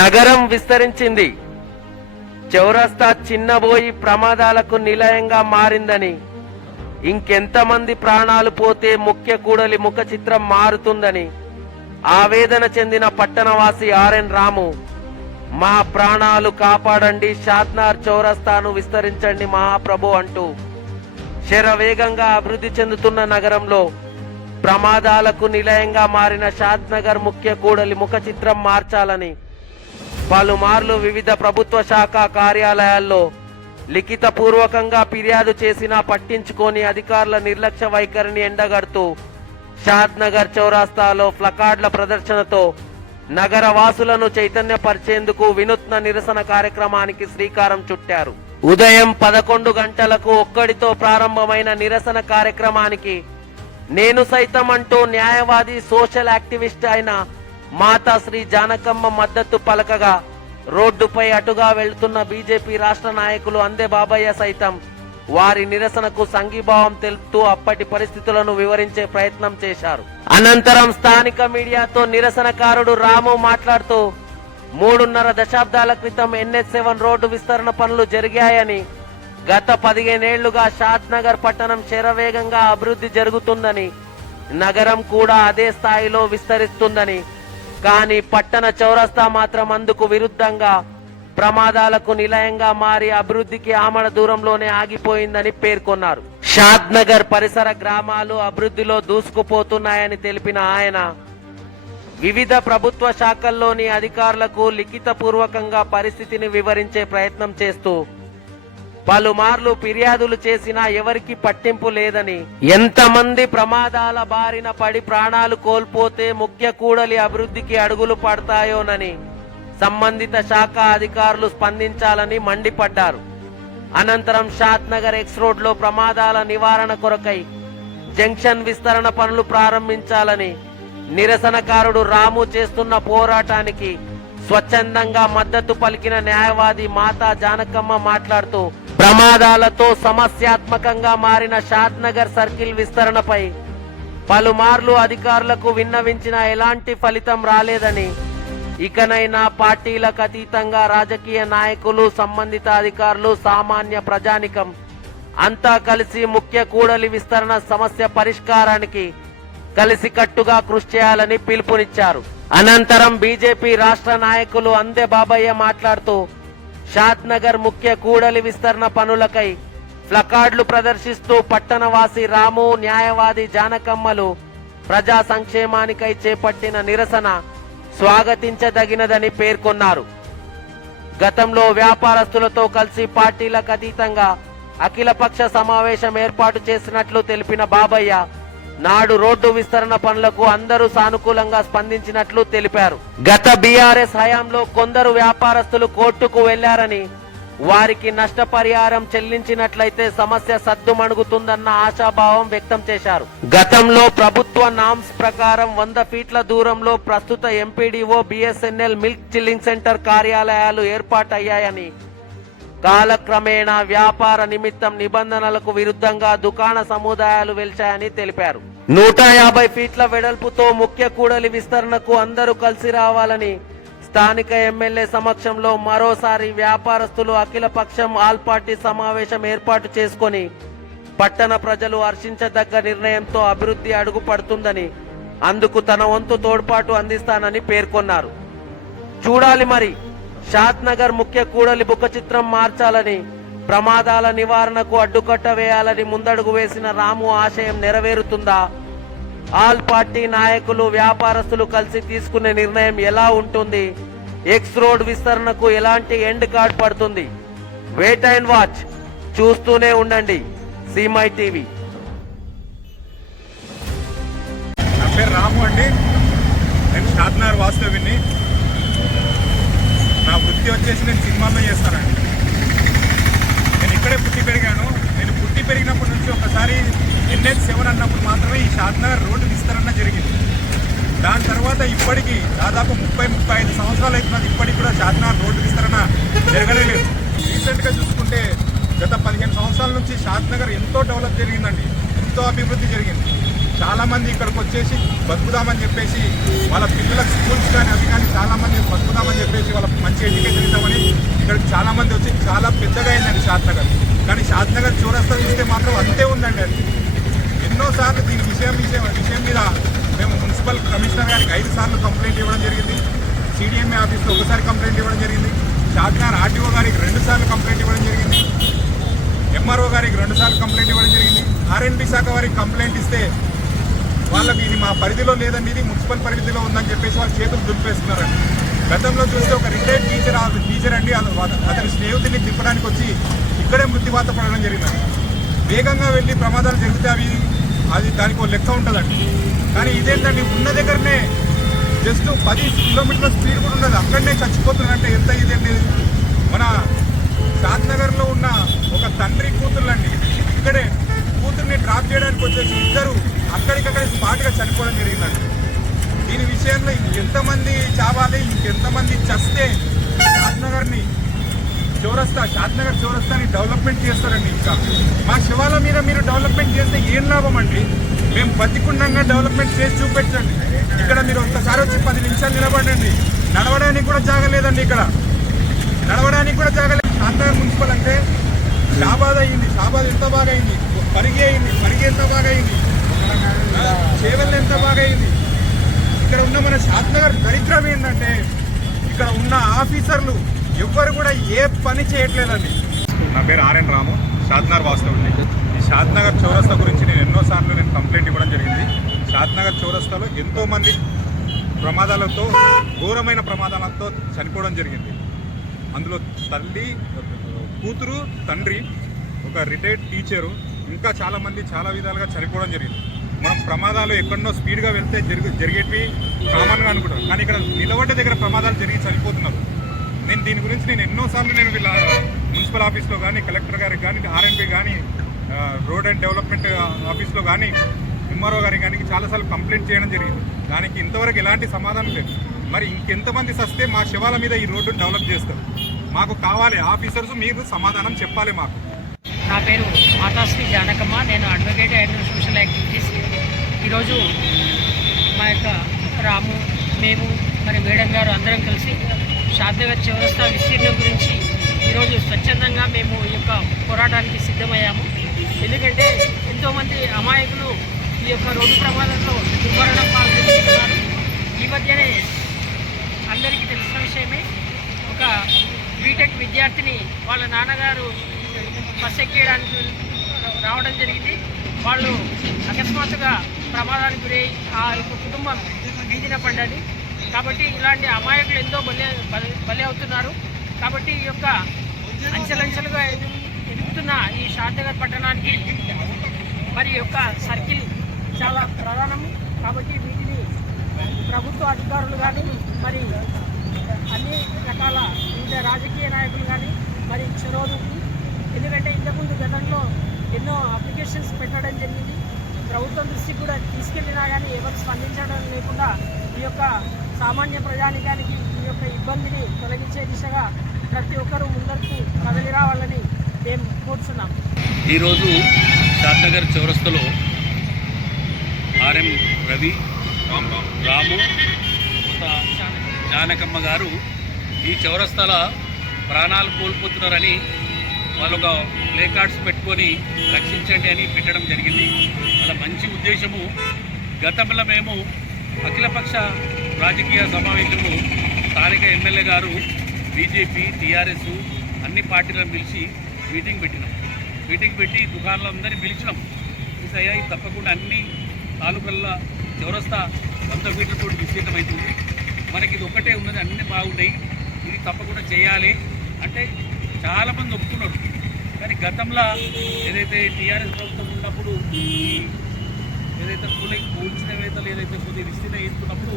నగరం విస్తరించింది. చౌరస్తా చిన్నబోయి ప్రమాదాలకు నిలయంగా మారిందని, ఇంకెంతమంది ప్రాణాలు పోతే ముఖ్య కూడలి ముఖ చిత్రం మారుతుందని ఆవేదన చెందిన పట్టణవాసి ఆర్ఎన్ రాము, మా ప్రాణాలు కాపాడండి, షాద్నగర్ చౌరస్తాను విస్తరించండి మహాప్రభు అంటూ శరవేగంగా అభివృద్ధి చెందుతున్న నగరంలో ప్రమాదాలకు నిలయంగా మారిన షాద్నగర్ ముఖ్య కూడలి ముఖ చిత్రం మార్చాలని పలుమార్లు వివిధ ప్రభుత్వ శాఖ కార్యాలయాల్లో లిఖిత పూర్వకంగా ఫిర్యాదు చేసినా పట్టించుకొని అధికారుల నిర్లక్ష్య వైఖరిని ఎండగడుతూ షాద్నగర్ చౌరస్తాలో ప్లకార్డుల ప్రదర్శనతో నగర వాసులను చైతన్యపరిచేందుకు వినూత్న నిరసన కార్యక్రమానికి శ్రీకారం చుట్టారు. ఉదయం 11 గంటలకు ఒక్కడితో ప్రారంభమైన నిరసన కార్యక్రమానికి నేను సైతం అంటూ న్యాయవాది సోషల్ యాక్టివిస్ట్ అయిన మాతా శ్రీ జానకమ్మ మద్దతు పలకగా రోడ్డుపై అటుగా వెళ్తున్న బీజేపీ రాష్ట్ర నాయకులు అందే బాబయ్య సైతం వారి నిరసనకు సంఘీభావం తెలుపుతూ అప్పటి పరిస్థితులను వివరించే ప్రయత్నం చేశారు. అనంతరం స్థానిక మీడియాతో నిరసనకారుడు రాము మాట్లాడుతూ 3.5 దశాబ్దాల క్రితం NH7 రోడ్డు విస్తరణ పనులు జరిగాయని, గత 15 ఏళ్లుగా షాద్నగర్ పట్టణం శరవేగంగా అభివృద్ధి జరుగుతుందని, నగరం కూడా అదే స్థాయిలో విస్తరిస్తుందని, కానీ పట్టణ చౌరస్తా మాత్రం అందుకు విరుద్ధంగా ప్రమాదాలకు నిలయంగా మారి అభివృద్ధికి ఆమడ దూరంలోనే ఆగిపోయిందని పేర్కొన్నారు. షాద్నగర్ పరిసర గ్రామాలు అభివృద్ధిలో దూసుకుపోతున్నాయని తెలిపిన ఆయన వివిధ ప్రభుత్వ శాఖల్లోని అధికారులకు లిఖిత పూర్వకంగా పరిస్థితిని వివరించే ప్రయత్నం చేస్తూ పలుమార్లు ఫిర్యాదులు చేసినా ఎవరికి పట్టింపు లేదని, ఎంతమంది ప్రమాదాల బారిన పడి ప్రాణాలు కోల్పోతే ముఖ్య కూడలి అభివృద్ధికి అడుగులు పడతాయోనని సంబంధిత శాఖ అధికారులు స్పందించాలని మండిపడ్డారు. అనంతరం షాద్నగర్ ఎక్స్ రోడ్ లో ప్రమాదాల నివారణ కొరకై జంక్షన్ విస్తరణ పనులు ప్రారంభించాలని నిరసనకారుడు రాము చేస్తున్న పోరాటానికి స్వచ్ఛందంగా మద్దతు పలికిన న్యాయవాది మాతా జానకమ్మ మాట్లాడుతూ ప్రమాదాలతో సమస్యాత్మకంగా మారిన షాద్నగర్ సర్కిల్ విస్తరణపై పలుమార్లు అధికారులకు విన్నవించిన ఎలాంటి ఫలితం రాలేదని, ఇకనైనా పార్టీలకు అతీతంగా రాజకీయ నాయకులు, సంబంధిత అధికారులు, సామాన్య ప్రజానికం అంతా కలిసి ముఖ్య కూడలి విస్తరణ సమస్య పరిష్కారానికి కలిసికట్టుగా కృషి చేయాలని పిలుపునిచ్చారు. అనంతరం బీజేపీ రాష్ట్ర నాయకులు అందే బాబయ్య మాట్లాడుతూ షాద్నగర్ ముఖ్య కూడలి విస్తరణ పనులకై ప్లకార్డులు ప్రదర్శిస్తూ పట్టణవాసి రాము, న్యాయవాది జానకమ్మలు ప్రజా సంక్షేమానికై చేపట్టిన నిరసన స్వాగతించదగినదని పేర్కొన్నారు. గతంలో వ్యాపారస్తులతో కలిసి పార్టీలకు అతీతంగా అఖిలపక్ష సమావేశం ఏర్పాటు చేసినట్లు తెలిపిన బాబయ్య నాడు రోడ్డు విస్తరణ పనులకు అందరూ సానుకూలంగా స్పందించినట్లు తెలిపారు. గత బీఆర్ఎస్ హయాంలో కొందరు వ్యాపారస్తులు కోర్టుకు వెళ్లారని, వారికి నష్టపరిహారం చెల్లించినట్లయితే సమస్య సద్దుమణుగుతుందన్న ఆశాభావం వ్యక్తం చేశారు. గతంలో ప్రభుత్వ నామ్స్ ప్రకారం 100 ఫీట్ల దూరంలో ప్రస్తుత MPDO, BSNL milk chilling centre కార్యాలయాలు ఏర్పాటయ్యాయని, కాలక్రమేణా వ్యాపార నిమిత్తం నిబంధనలకు విరుద్ధంగా దుకాణ సముదాయాలు వెలిచాయని తెలిపారు. 150 ఫీట్ల వెడల్పుతో ముఖ్య కూడలి విస్తరణకు అందరూ కలిసి రావాలని స్థానిక ఎమ్మెల్యే సమక్షంలో మరోసారి వ్యాపారస్తులు అఖిలపక్షం ఆల్ పార్టీ సమావేశం ఏర్పాటు చేసుకొని పట్టణ ప్రజలు హర్షించదగ్గ నిర్ణయంతో అభివృద్ధి అడుగు పడుతుందని, అందుకు తన వంతు తోడ్పాటు అందిస్తానని పేర్కొన్నారు. చూడాలి మరి షాద్నగర్ ముఖ్య కూడలి ముఖ చిత్రం మార్చాలని, ప్రమాదాల నివారణకు అడ్డుకట్ట వేయాలని ముందడుగు వేసిన రాము ఆశయం నెరవేరుతుందా? ఆల్ పార్టీ నాయకులు, వ్యాపారస్తులు కలిసి తీసుకునే నిర్ణయం ఎలా ఉంటుంది? ఎక్స్ రోడ్ విస్తరణకు ఎలాంటి ఎండ్ కార్డ్ పడుతుంది? వెయిట్ అండ్ వాచ్, చూస్తూనే ఉండండి సీమై టీవీ. నా పేరు రాము అండి. నేను షాద్నగర్ వాస్తవ్యుని. నా వృత్తి వచ్చేసి నేను సినిమాల్లో చేస్తానండి. నేను ఇక్కడే పుట్టి పెరిగాను. నేను పుట్టి పెరిగినప్పటి నుంచి ఒకసారి NH7 అన్నప్పుడు మాత్రమే ఈ షాద్నగర్ రోడ్డు విస్తరణ జరిగింది. దాని తర్వాత ఇప్పటికీ దాదాపు 30-35 సంవత్సరాలు అవుతున్నది. ఇప్పటికి కూడా షాద్నగర్ రోడ్డు విస్తరణ జరగలేదు. రీసెంట్గా చూసుకుంటే గత 15 సంవత్సరాల నుంచి షాద్నగర్ ఎంతో డెవలప్ జరిగిందండి, ఎంతో అభివృద్ధి జరిగింది. చాలామంది ఇక్కడికి వచ్చేసి బతుకుదామని చెప్పేసి వాళ్ళ పిల్లలకు స్కూల్స్ కానీ అవి కానీ చాలామంది బతుకుదామని చెప్పేసి వాళ్ళ చాలా పెద్దగా అయిందండి షాద్నగర్. కానీ షాద్నగర్ చౌరస్తా చూస్తే మాత్రం అంతే ఉందండి. అది ఎన్నోసార్లు దీని విషయం మీద మేము మున్సిపల్ కమిషనర్ గారికి 5 సార్లు కంప్లైంట్ ఇవ్వడం జరిగింది. సిడిఎంఏ ఆఫీస్లో ఒకసారి కంప్లైంట్ ఇవ్వడం జరిగింది. షాద్నగర్ ఆర్టీఓ గారికి 2 సార్లు కంప్లైంట్ ఇవ్వడం జరిగింది. ఎంఆర్ఓ గారికి 2 సార్లు కంప్లైంట్ ఇవ్వడం జరిగింది. ఆర్ఎండ్బి శాఖ వారికి కంప్లైంట్ ఇస్తే వాళ్ళకి ఇది మా పరిధిలో లేదండి, ఇది మున్సిపల్ పరిధిలో ఉందని చెప్పేసి వాళ్ళు చేతులు దులిపేస్తున్నారండి. గతంలో చూస్తే ఒక రిటైర్డ్ టీచర్ అండి అతని స్నేహితుడిని తిప్పడానికి వచ్చి ఇక్కడే మృత్యువాత పడడం జరిగిందండి. వేగంగా వెళ్ళి ప్రమాదాలు జరిగితే అది దానికి ఒక లెక్క ఉంటుందండి. కానీ ఇదేంటండి, ఉన్న దగ్గరనే జస్ట్ 10 కిలోమీటర్ల స్పీడ్ కూడా ఉండదు, అక్కడనే చచ్చిపోతుందంటే ఎంత ఇదండి. మన షాద్నగర్లో ఉన్న ఒక తండ్రి కూతుర్లండి, ఇక్కడే కూతుర్ని డ్రాప్ చేయడానికి వచ్చేసి ఇద్దరు అక్కడికక్కడే స్పాట్గా చనిపోవడం జరిగిందండి. దీని విషయంలో ఇంకెంతమంది చావాలి, ఇంకెంతమంది చస్తే షాద్నగర్ చౌరస్తాని డెవలప్మెంట్ చేస్తారండి. ఇంకా మా శివాల మీద మీరు డెవలప్మెంట్ చేస్తే ఏం లాభం అండి? మేము బతికుండంగా డెవలప్మెంట్ చేసి చూపించండి. ఇక్కడ మీరు ఒక్కసారి వచ్చి 10 నిమిషాలు నిలబడండి, నడవడానికి కూడా జాగలేదండి. ఇక్కడ నడవడానికి కూడా జాగలేదు. షాద్నగర్ మున్సిపల్ అంటే షాబాద్ అయింది, షాబాద్ ఎంత బాగా అయింది, పరిగి అయింది, పరిగి ఎంత బాగా అయింది, చేవెళ్ళ ఎంత బాగా అయింది. ఇక్కడ ఉన్న మన షాద్నగర్ దరిద్రం ఏంటంటే ఇక్కడ ఉన్న ఆఫీసర్లు ఎవ్వరు కూడా ఏ పని చేయట్లేదండి. నా పేరు ఆర్ఎన్ రాము, షాద్నగర్ వాస్తవుడిని. ఈ షాద్నగర్ చౌరస్తా గురించి నేను ఎన్నోసార్లు కంప్లైంట్ ఇవ్వడం జరిగింది. షాద్నగర్ చౌరస్తాలో ఎంతోమంది ప్రమాదాలతో, ఘోరమైన ప్రమాదాలతో చనిపోవడం జరిగింది. అందులో తల్లి, కూతురు, తండ్రి, ఒక రిటైర్డ్ టీచరు, ఇంకా చాలామంది చాలా విధాలుగా చనిపోవడం జరిగింది. మనం ప్రమాదాలు ఎక్కడనో స్పీడ్గా వెళ్తే జరిగేటివి కామన్గా అనుకుంటాం, కానీ ఇక్కడ నిలబడ్డ దగ్గర ప్రమాదాలు జరిగి చనిపోతున్నారు. దీని గురించి ఎన్నోసార్లు వీళ్ళ మున్సిపల్ ఆఫీస్లో కానీ, కలెక్టర్ గారికి కానీ, ఆర్ఎండ్బి కానీ, రోడ్ అండ్ డెవలప్మెంట్ ఆఫీస్లో కానీ, ఎంఆర్ఓ గారికి కానీ చాలాసార్లు కంప్లైంట్ చేయడం జరిగింది. దానికి ఇంతవరకు ఎలాంటి సమాధానం లేదు. మరి ఇంకెంతమంది సస్తే మా శివాల మీద ఈ రోడ్డును డెవలప్ చేస్తారు? మాకు కావాలి ఆఫీసర్స్, మీరు సమాధానం చెప్పాలి మాకు. నా పేరు మాతాశ్రీ జానకమ్మ, నేను అడ్వకేట్ అండ్ సోషల్ యాక్టివిటీస్. ఈరోజు మా యొక్క రాము, మేము, మరి మేడం గారు అందరం కలిసి షాద్నగర్ చౌరస్తా విస్తీర్ణం గురించి ఈరోజు స్వచ్ఛందంగా మేము ఈ యొక్క పోరాటానికి సిద్ధమయ్యాము. ఎందుకంటే ఎంతోమంది అమాయకులు ఈ యొక్క రోడ్డు ప్రమాదంలో దుర్మరణం పాల్గొంటున్నారు. ఈ మధ్యనే అందరికీ తెలిసిన విషయమే, ఒక బీటెక్ విద్యార్థిని వాళ్ళ నాన్నగారు బస్ ఎక్కేయడానికి రావడం జరిగింది. వాళ్ళు అకస్మాత్తుగా ప్రమాదానికి గురై ఆ యొక్క కుటుంబం వీధిన పడ్డది. కాబట్టి ఇలాంటి అమాయకులు ఎంతో బలి అవుతున్నారు. కాబట్టి ఈ యొక్క అంచెలంచెలుగా ఎదుగుతున్న ఈ షాద్నగర్ పట్టణానికి మరి యొక్క సర్కిల్ చాలా ప్రధానము. కాబట్టి వీటిని ప్రభుత్వ అధికారులు కానీ, మరి అన్ని రకాల వివిధ రాజకీయ నాయకులు కానీ మరి చొరవలు, ఎందుకంటే ఇంతకుముందు గతంలో ఎన్నో అప్లికేషన్స్ పెట్టడం జరిగింది. ప్రభుత్వం దృష్టికి కూడా తీసుకెళ్ళినా కానీ ఎవరు స్పందించడం లేకుండా ఈ యొక్క సామాన్య ప్రజానికానికి ఈ యొక్క ఇబ్బందిని తొలగించే దిశగా ప్రతి ఒక్కరూ ముందరకు కదలి రావాలని మేము కోరుతున్నాం. ఈరోజు షాద్నగర్ చౌరస్తలో ఆర్ఎం రవి, రాము, జానకమ్మ గారు ఈ చౌరస్తాల ప్రాణాలు కోల్పోతున్నారని వాళ్ళు ఒక ప్లే కార్డ్స్ పెట్టుకొని రక్షించండి అని పెట్టడం జరిగింది. అలా మంచి ఉద్దేశము. గతంలో మేము అఖిలపక్ష రాజకీయ సమావేశము స్థానిక ఎమ్మెల్యే గారు, బీజేపీ, టీఆర్ఎస్ అన్ని పార్టీలను పిలిచి మీటింగ్ పెట్టినాం. మీటింగ్ పెట్టి దుకాణాలందరినీ పిలిచినాం. అయ్యాయి తప్పకుండా అన్ని తాలూకల్లో చౌరస్తా 100 మీటర్లతో విస్తీర్ణం అవుతుంది. మనకి ఇది ఒక్కటే ఉన్నది, అన్నీ బాగున్నాయి, ఇది తప్పకుండా చేయాలి అంటే చాలామంది ఒప్పుకున్నారు. కానీ గతంలో ఏదైతే టీఆర్ఎస్ ప్రభుత్వం ఉన్నప్పుడు ఏదైతే కూల్చిన వేతలు ఏదైతే కొద్దిగా విస్తీర్ణం వేసుకున్నప్పుడు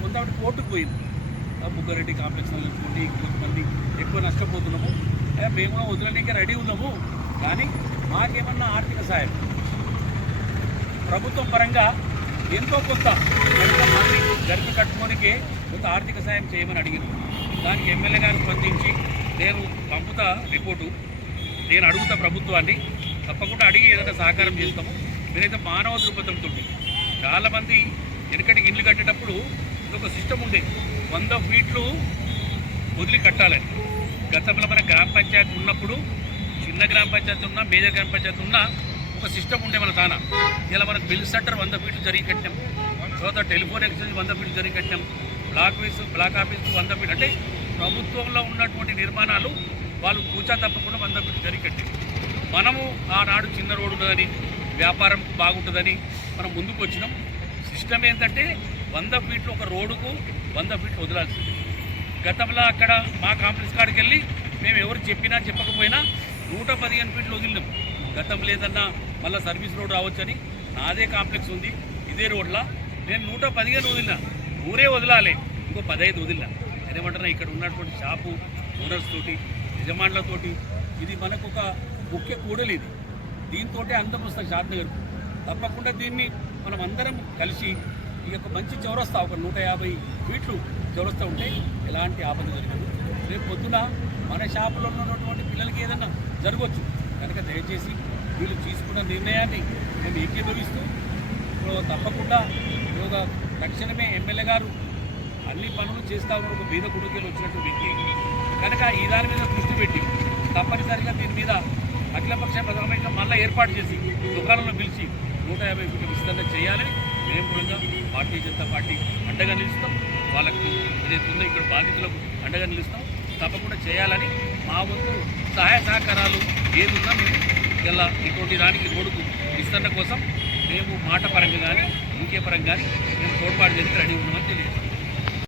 కొంతమంది కోర్టుకు పోయింది. బుగ్గారెడ్డి కాంప్లెక్స్ అనుకోండి, కొంతమంది ఎక్కువ నష్టపోతున్నాము, మేము కూడా వదలడానికి రెడీ ఉన్నాము. కానీ మాకేమన్నా ఆర్థిక సాయం ప్రభుత్వం పరంగా ఎంతో కొంత మంది గరిక కట్టుకోనికే కొంత ఆర్థిక సాయం చేయమని అడిగింది. దానికి ఎమ్మెల్యే గారు స్పందించి నేను పంపుతా రిపోర్టు, నేను అడుగుతా ప్రభుత్వాన్ని, తప్పకుండా అడిగి ఏదైనా సహకారం చేస్తాము. నేనైతే మానవ దృక్పథంతో చాలామంది వెనకటికి ఇల్లు కట్టేటప్పుడు ఇదొక సిస్టమ్ ఉండే, 100 ఫీట్లు వదిలి కట్టాలని. గతంలో మన గ్రామ పంచాయతీ ఉన్నప్పుడు చిన్న గ్రామ పంచాయతీ ఉన్నా మేజర్ గ్రామ పంచాయతీ ఉన్నా ఒక సిస్టమ్ ఉండే మన తాన. ఇలా మనకు బిల్ సెంటర్ 100 ఫీట్లు జరిగి కట్టాం, తర్వాత టెలిఫోన్ ఎక్స్చేంజ్ 100 ఫీట్లు జరిగి కట్టాం, బ్లాక్ ఆఫీసు 100 ఫీట్లు. అంటే ప్రభుత్వంలో ఉన్నటువంటి నిర్మాణాలు వాళ్ళు కూచా తప్పకుండా 100 ఫీట్లు జరిగి కట్టాం. మనము ఆనాడు చిన్న రోడ్డు ఉన్నదని, వ్యాపారం బాగుంటుందని మనం ముందుకు వచ్చినాం. సిస్టమ్ ఏంటంటే 100 ఫీట్లు ఒక రోడ్డుకు 100 ఫీట్లు వదలాల్సింది. గతంలో అక్కడ మా కాంప్లెక్స్ కాడికి వెళ్ళి మేము ఎవరు చెప్పినా చెప్పకపోయినా 115 ఫీట్లు వదిలినాం. గతం లేదన్నా మళ్ళీ సర్వీస్ రోడ్ రావచ్చని నాదే కాంప్లెక్స్ ఉంది ఇదే రోడ్లా, నేను 115 వదిలినా. ఊరే వదలాలి, ఇంకో 15 వదిలినా. ఏమంటారా, ఇక్కడ ఉన్నటువంటి షాపు ఓనర్స్ తోటి, యజమానులతోటి ఇది మనకు ఒక ముఖ్య కూడలి. ఇది దీంతో అందం వస్తుంది షాద్నగర్కు. తప్పకుండా దీన్ని మనం అందరం కలిసి ఈ యొక్క మంచి చౌరస్తా ఒక 150 ఫీట్లు చౌరస్తా ఉంటే ఎలాంటి ఆపద జరగదు. రేపు పొద్దున మన షాపులో ఉన్నటువంటి పిల్లలకి ఏదైనా జరగవచ్చు కనుక దయచేసి వీళ్ళు తీసుకున్న నిర్ణయాన్ని మేము ఏకీభవిస్తూ తప్పకుండా తక్షణమే ఎమ్మెల్యే గారు అన్ని పనులు చేస్తా ఉన్నారు. ఒక బీద కుటుంబాలు వచ్చినట్టు వ్యక్తి కనుక ఈ దాని మీద దృష్టి పెట్టి తప్పనిసరిగా దీని మీద అఖిలపక్ష ప్రధానంగా మళ్ళీ ఏర్పాటు చేసి దుకాణంలో పిలిచి 150 ఫీట్ల విస్తరణ చేయాలని మేము కూడా భారతీయ జనతా పార్టీ అండగా నిలుస్తాం. వాళ్ళకు ఏదైతుందో ఇక్కడ బాధితులకు అండగా నిలుస్తాం. తప్పకుండా చేయాలని మా వంతు సహాయ సహకారాలు ఏదున్నా మేము ఇలా ఇటువంటి దానికి రోడ్డుకు విస్తరణ కోసం మేము మాట పరంగా కానీ ఇంకే పరంగా కానీ మేము తోడ్పాటు చేసి రెడీ ఉన్నామని తెలియదు.